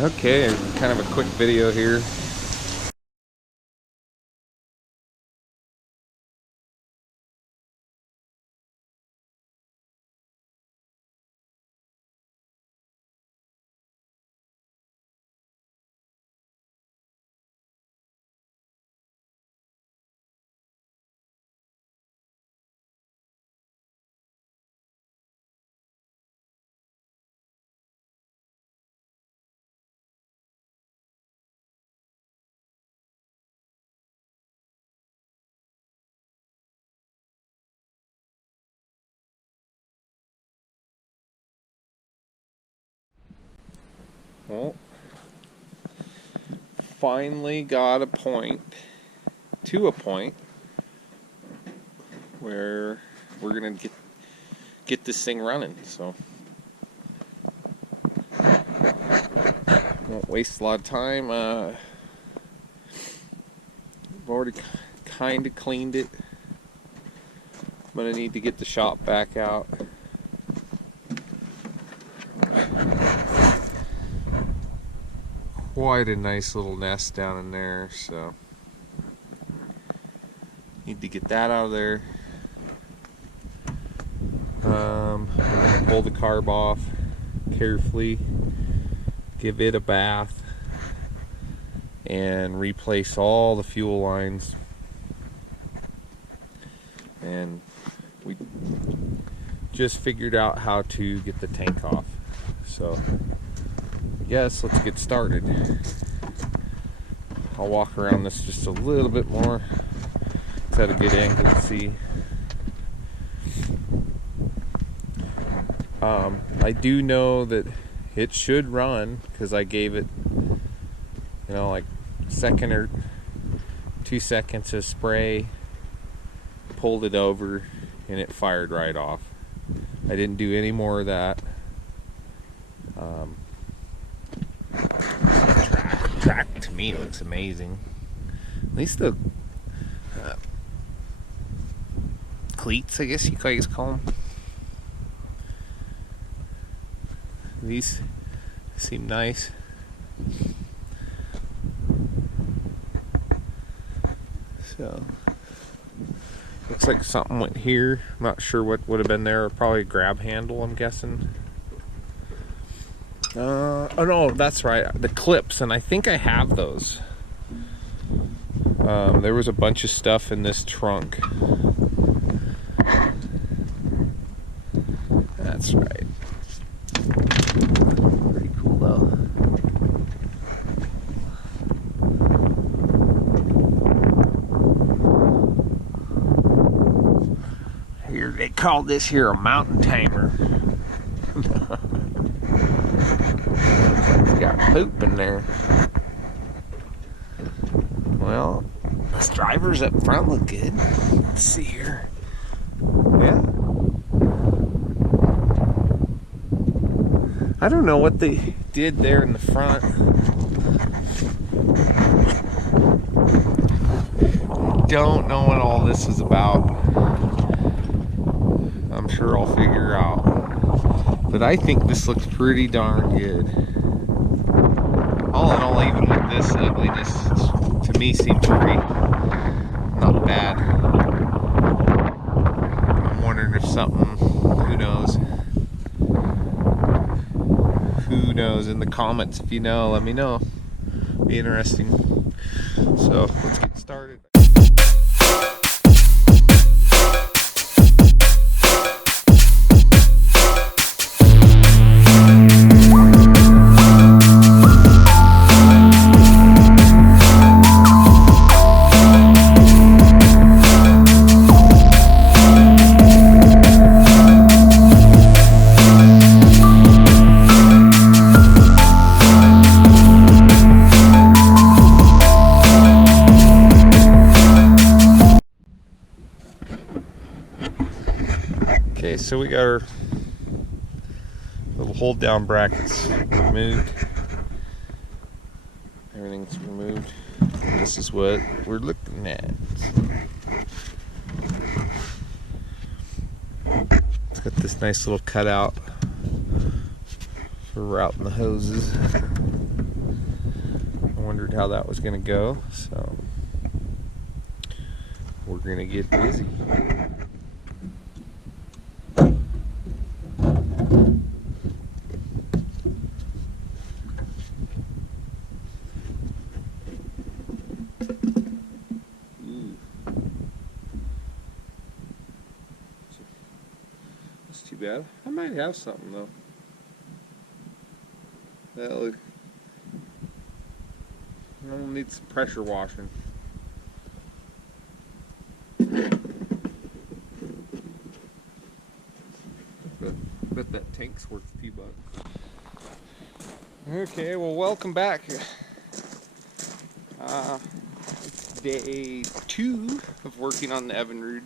Okay, kind of a quick video here. Well, finally got a point where we're gonna get this thing running. So won't waste a lot of time. I've already kind of cleaned it. I'm gonna need to get the shop back out. Quite a nice little nest down in there, so need to get that out of there. I'm gonna pull the carb off carefully, give it a bath, and replace all the fuel lines. And we just figured out how to get the tank off, so yes, let's get started. I'll walk around this just a little bit more. It's at a good angle to see. I do know that it should run because I gave it, like second or 2 seconds of spray, pulled it over, and it fired right off. I didn't do any more of that. Track to me looks amazing. At least the cleats, I guess you guys call them. These seem nice. So looks like something went here. I'm not sure what would have been there. Probably a grab handle, I'm guessing. Oh no, that's right, the clips, and I think I have those. There was a bunch of stuff in this trunk. That's right. Pretty cool though. Here they call this here a mountain tamer. Got poop in there. Well, the drivers up front look good. Let's see here. Yeah. I don't know what they did there in the front. Don't know what all this is about. I'm sure I'll figure out. But I think this looks pretty darn good. All in all, even with this ugliness, to me seems pretty not bad. I'm wondering if something, who knows? Who knows? In the comments, if you know, let me know. Be interesting. So let's get started. Okay, so we got our little hold down brackets removed. Everything's removed. This is what we're looking at. It's got this nice little cutout for routing the hoses. wondered how that was going to go, so we're going to get busy. That's too bad. I might have something though. That look. I'll need some pressure washing. Bet that tank's worth a few bucks. Okay, well, welcome back. It's day 2 of working on the Evinrude,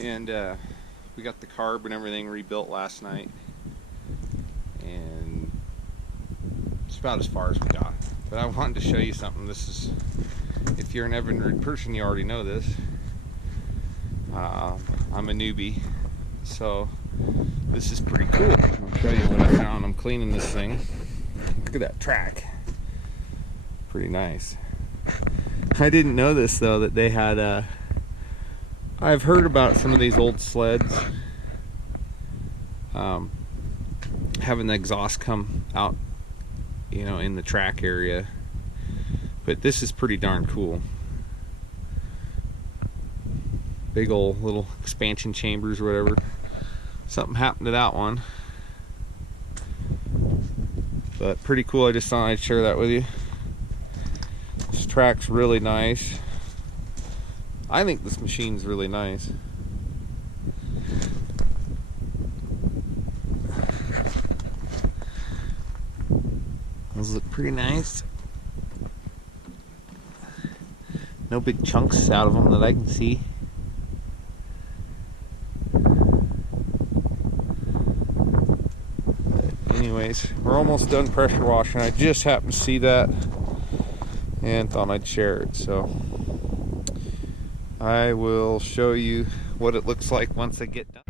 and we got the carb and everything rebuilt last night, and it's about as far as we got. But I wanted to show you something. This is, if you're an Evinrude person, you already know this. I'm a newbie, so this is pretty cool. I'll show you what I found. I'm cleaning this thing. Look at that track. Pretty nice. I didn't know this though, that they had I've heard about some of these old sleds having the exhaust come out, you know, in the track area, but this is pretty darn cool. Big old little expansion chambers or whatever. Something happened to that one, but pretty cool. I just thought I'd share that with you. This track's really nice. I think this machine's really nice. Those look pretty nice. No big chunks out of them that I can see. Anyways, we're almost done pressure washing. I just happened to see that and thought I'd share it. So I will show you what it looks like once I get done.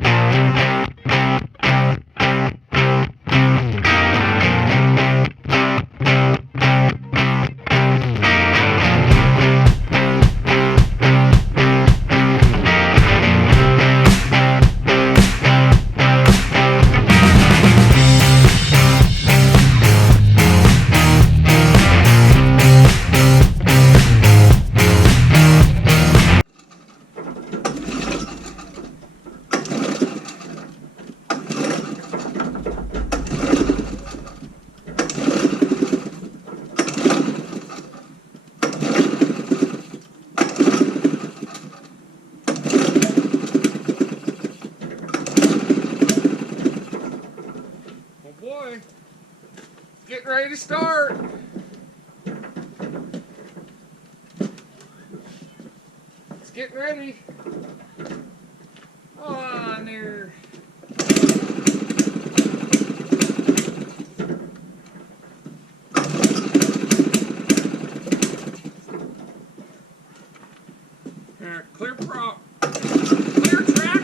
Boy, getting ready to start. It's getting ready. On there. Clear prop. Clear track.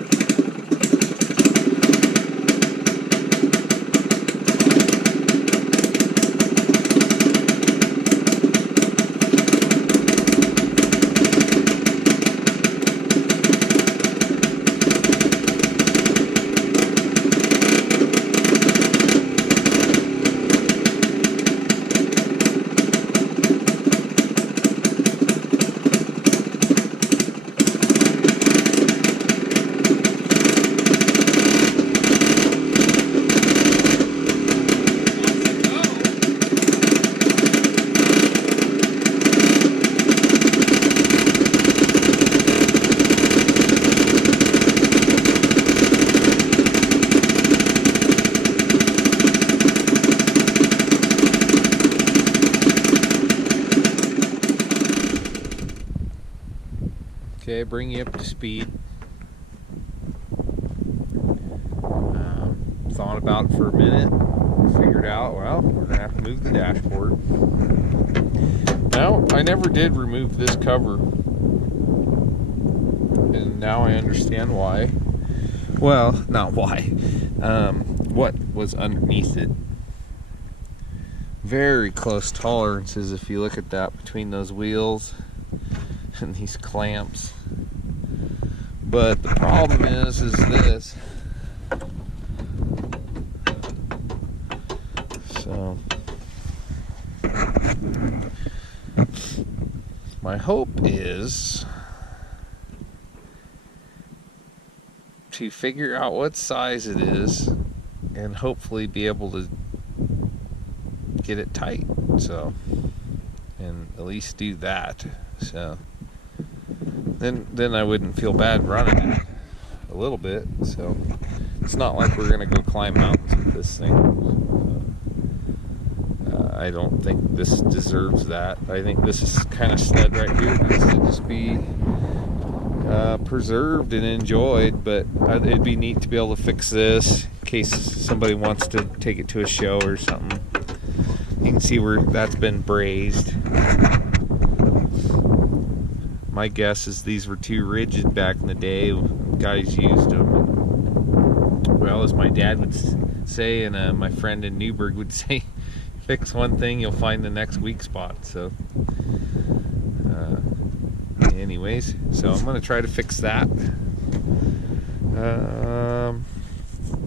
Okay, bring you up to speed. Thought about it for a minute, figured out, well, we're gonna have to move the dashboard. Now, I never did remove this cover, and now I understand why. Well, not why. What was underneath it. very close tolerances if you look at that between those wheels and these clamps. But the problem is this. So my hope is to figure out what size it is and hopefully be able to get it tight, so, and at least do that. So then I wouldn't feel bad running it a little bit. So it's not like we're gonna go climb mountains with this thing. I don't think this deserves that. I think this is kind of sled right here needs to just be preserved and enjoyed, but it'd be neat to be able to fix this in case somebody wants to take it to a show or something. You can see where that's been brazed. My guess is these were too rigid back in the day. Guys used them. Well, as my dad would say, and my friend in Newburgh would say, fix one thing, you'll find the next weak spot. So anyways, so I'm gonna try to fix that.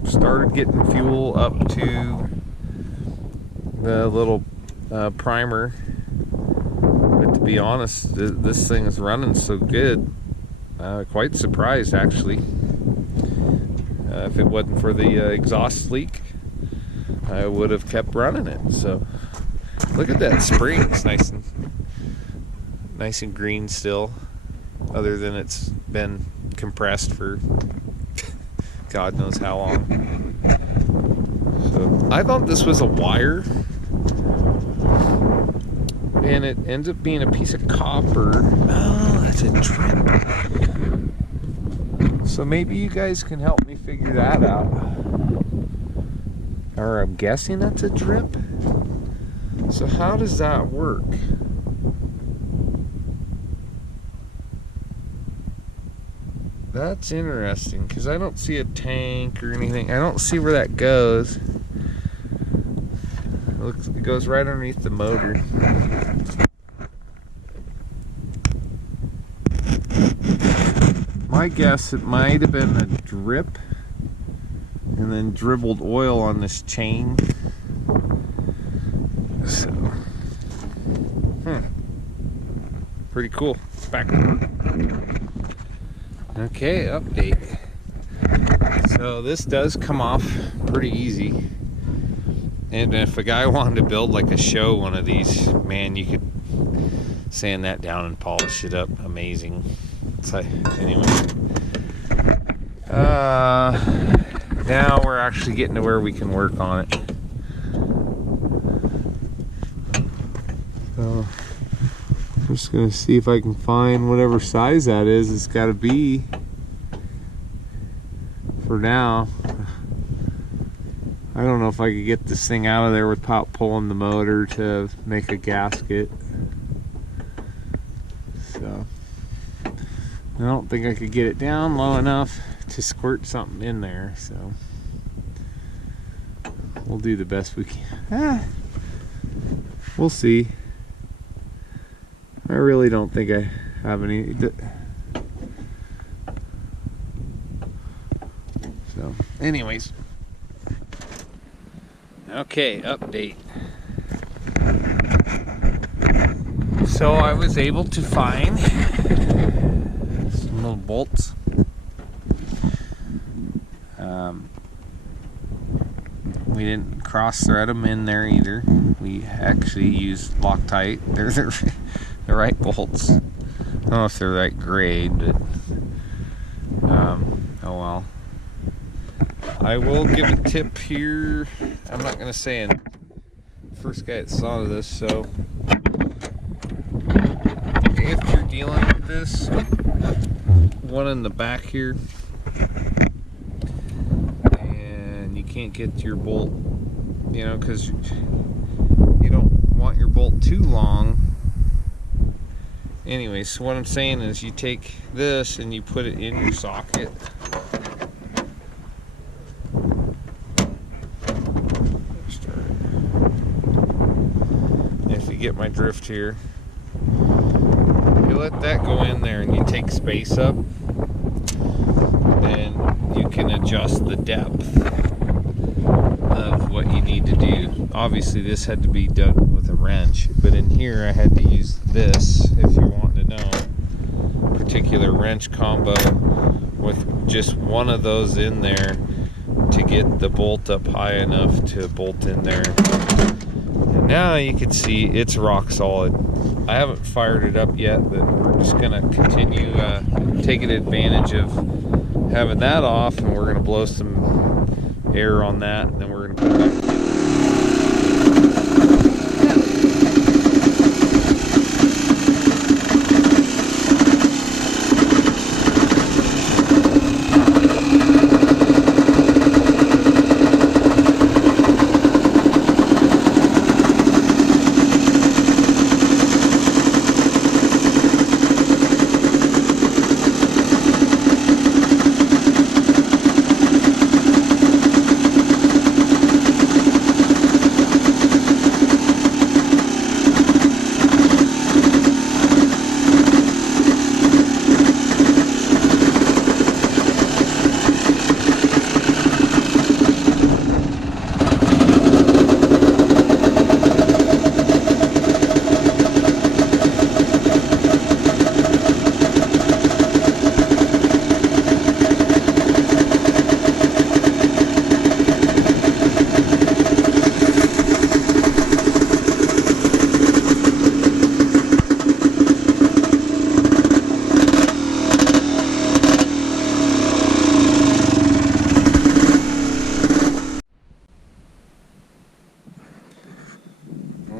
Started getting fuel up to the little primer, but to be honest, this thing is running so good. Quite surprised actually. If it wasn't for the exhaust leak, I would have kept running it. So look at that spring, it's nice and green still, other than it's been compressed for God knows how long. So I thought this was a wire, and it ends up being a piece of copper. Oh, that's a drip. So maybe you guys can help me figure that out. Or I'm guessing that's a drip. So how does that work? That's interesting, because I don't see a tank or anything. I don't see where that goes. It goes right underneath the motor. My guess, it might have been a drip and then dribbled oil on this chain. So, pretty cool. Back to work. Okay, update. So this does come off pretty easy. And if a guy wanted to build like a show one of these, man, you could sand that down and polish it up. Amazing. So, anyway. Now we're actually getting to where we can work on it. So I'm just gonna see if I can find whatever size that is. It's gotta be for now. I don't know if I could get this thing out of there without pulling the motor to make a gasket. So I don't think I could get it down low enough to squirt something in there, so we'll do the best we can. We'll see. I really don't think I have any. So, anyways. Okay, update. So I was able to find some little bolts. We didn't cross thread them in there either. We actually used Loctite. They're the right bolts. I don't know if they're the right grade, but oh well. I will give a tip here. I'm not gonna say it. First guy that saw this, so if you're dealing with this one in the back here and you can't get your bolt, you know, because you don't want your bolt too long. Anyway, so what I'm saying is you take this and you put it in your socket. get my drift here. You let that go in there and you take space up, and you can adjust the depth of what you need to do. Obviously this had to be done with a wrench, but in here I had to use this, if you want to know, particular wrench combo with just one of those in there to get the bolt up high enough to bolt in there. And now you can see it's rock solid. I haven't fired it up yet, but we're just gonna continue taking advantage of having that off, and we're gonna blow some air on that, and then we're gonna put it back together.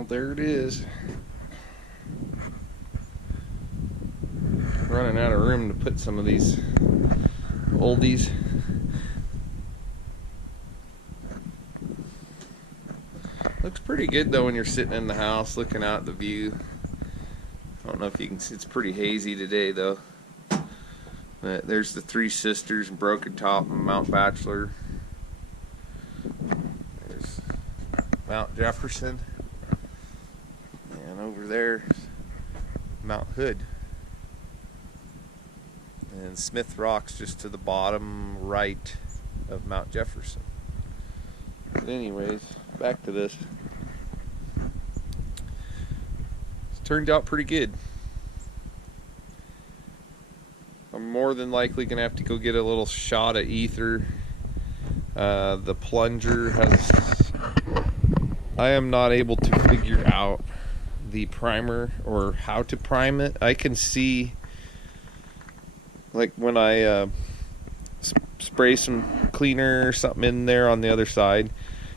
There it is. Running out of room to put some of these oldies. Looks pretty good though when you're sitting in the house looking out the view. I don't know if you can see, it's pretty hazy today though. But there's the Three Sisters, Broken Top, and Mount Bachelor. There's Mount Jefferson. And over there, Mount Hood. And Smith Rock's just to the bottom right of Mount Jefferson. But anyways, back to this. It's turned out pretty good. I'm more than likely going to have to go get a little shot of ether. The plunger has... I am not able to figure out the primer or how to prime it. I can see, like when I spray some cleaner or something in there on the other side,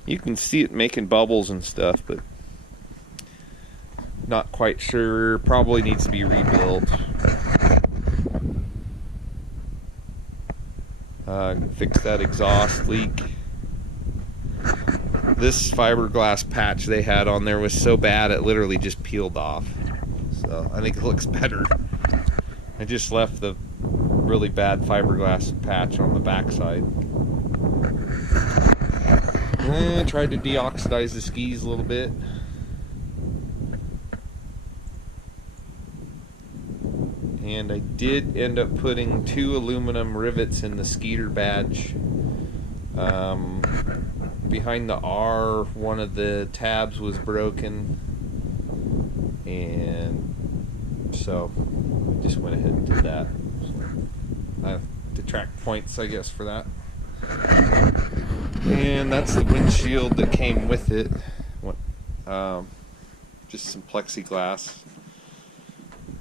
you can see it making bubbles and stuff, but not quite sure. Probably needs to be rebuilt. Fix that exhaust leak. This fiberglass patch they had on there was so bad it literally just peeled off. So I think it looks better. I just left the really bad fiberglass patch on the backside. I tried to deoxidize the skis a little bit. And I did end up putting 2 aluminum rivets in the skeeter badge. Behind the R, one of the tabs was broken, and so I just went ahead and did that. So I have detract points, I guess, for that. And that's the windshield that came with it. Just some plexiglass.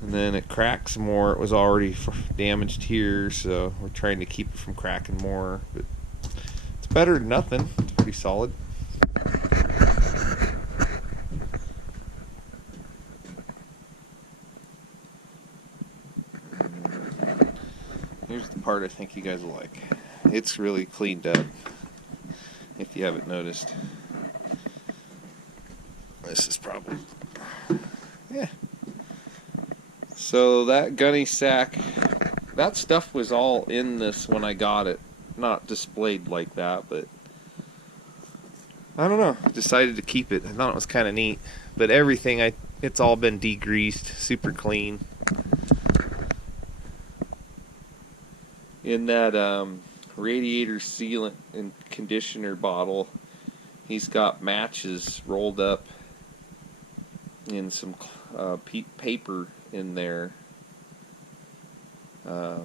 And then it cracked some more. It was already damaged here, so we're trying to keep it from cracking more. But it's better than nothing. It's pretty solid. Here's the part I think you guys will like. It's really cleaned up, if you haven't noticed. This is probably... yeah. So that gunny sack, that stuff was all in this when I got it. Not displayed like that, but I don't know. I decided to keep it. I thought it was kind of neat. But everything It's all been degreased, super clean. In that radiator sealant and conditioner bottle, he's got matches rolled up in some paper in there. The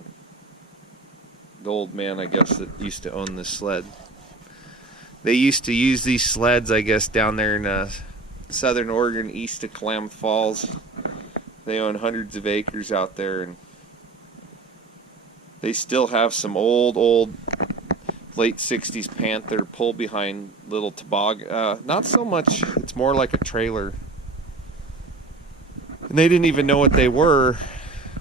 old man, I guess, that used to own this sled. They used to use these sleds, I guess, down there in southern Oregon, east of Klamath Falls. They own hundreds of acres out there, and they still have some old late 60s Panther pull behind little toboggan. Not so much, it's more like a trailer. And they didn't even know what they were.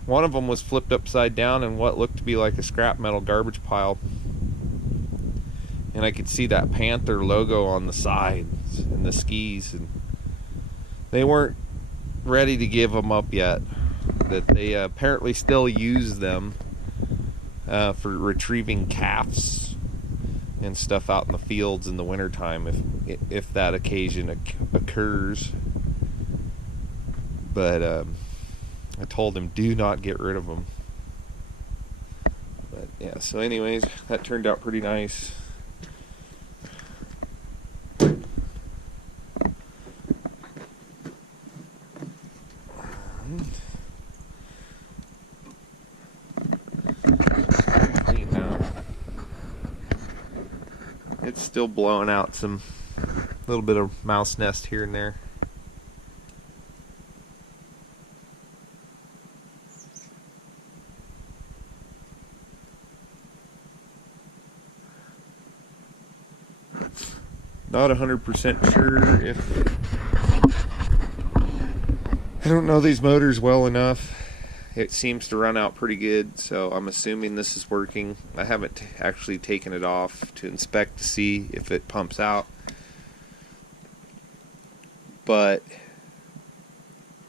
One of them was flipped upside down in what looked to be like a scrap metal garbage pile. And I could see that Panther logo on the sides and the skis. And they weren't ready to give them up yet. That they apparently still use them for retrieving calves and stuff out in the fields in the wintertime if that occasion occurs. But I told him, do not get rid of them. But yeah, so anyways, that turned out pretty nice. It's still blowing out some little bit of mouse nest here and there. Not 100% sure if... I don't know these motors well enough. It seems to run out pretty good, so I'm assuming this is working. I haven't actually taken it off to inspect to see if it pumps out. But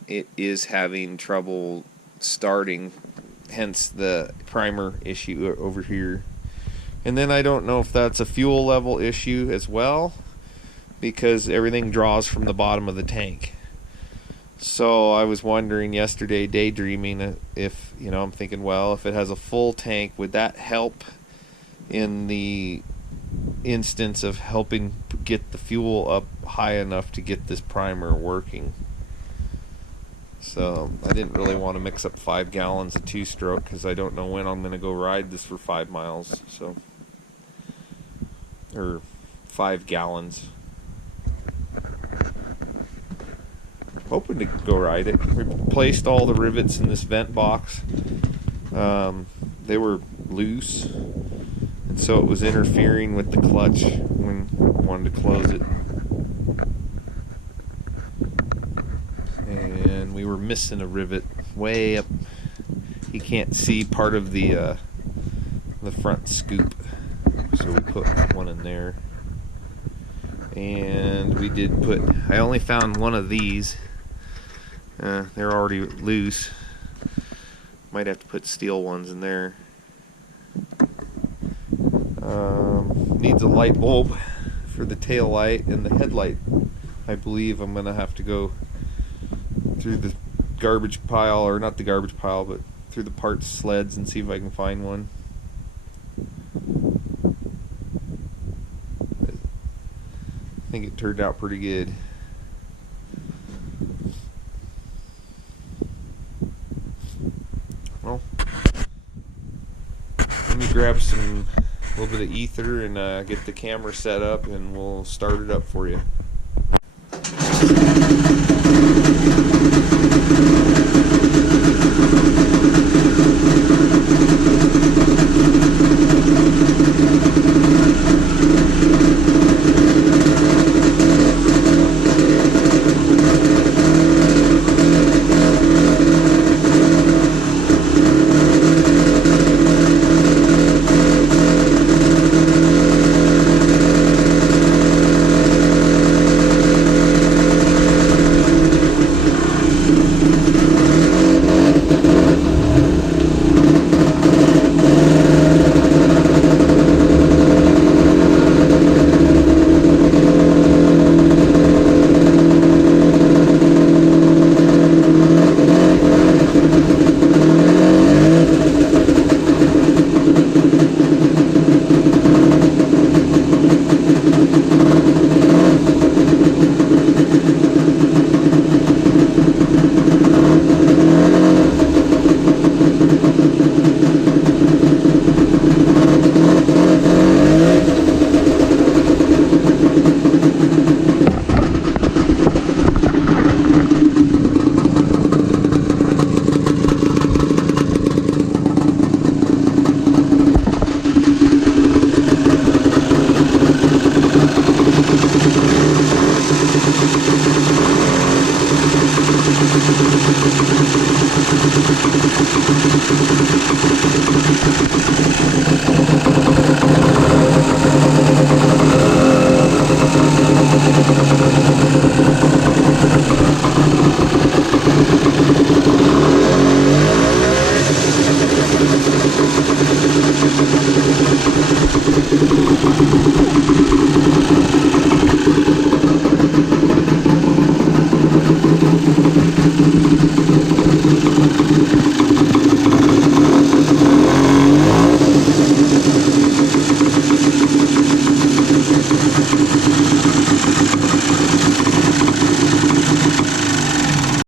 it is having trouble starting, hence the primer issue over here. And then I don't know if that's a fuel level issue as well, because everything draws from the bottom of the tank. So I was wondering yesterday, daydreaming, if, you know, I'm thinking, well, if it has a full tank, would that help in the instance of helping get the fuel up high enough to get this primer working? So I didn't really want to mix up 5 gallons of 2-stroke because I don't know when I'm going to go ride this for 5 miles. So, or 5 gallons. Hoping to go ride it. We replaced all the rivets in this vent box. They were loose, and so it was interfering with the clutch when I wanted to close it. And we were missing a rivet way up. You can't see part of the front scoop, so we put one in there. And we did put, I only found one of these. They're already loose. Might have to put steel ones in there. Needs a light bulb for the tail light and the headlight. I believe I'm gonna have to go through the garbage pile, or not the garbage pile, but through the parts sleds and see if I can find one. I think it turned out pretty good. Well, let me grab a little bit of ether and get the camera set up, and we'll start it up for you.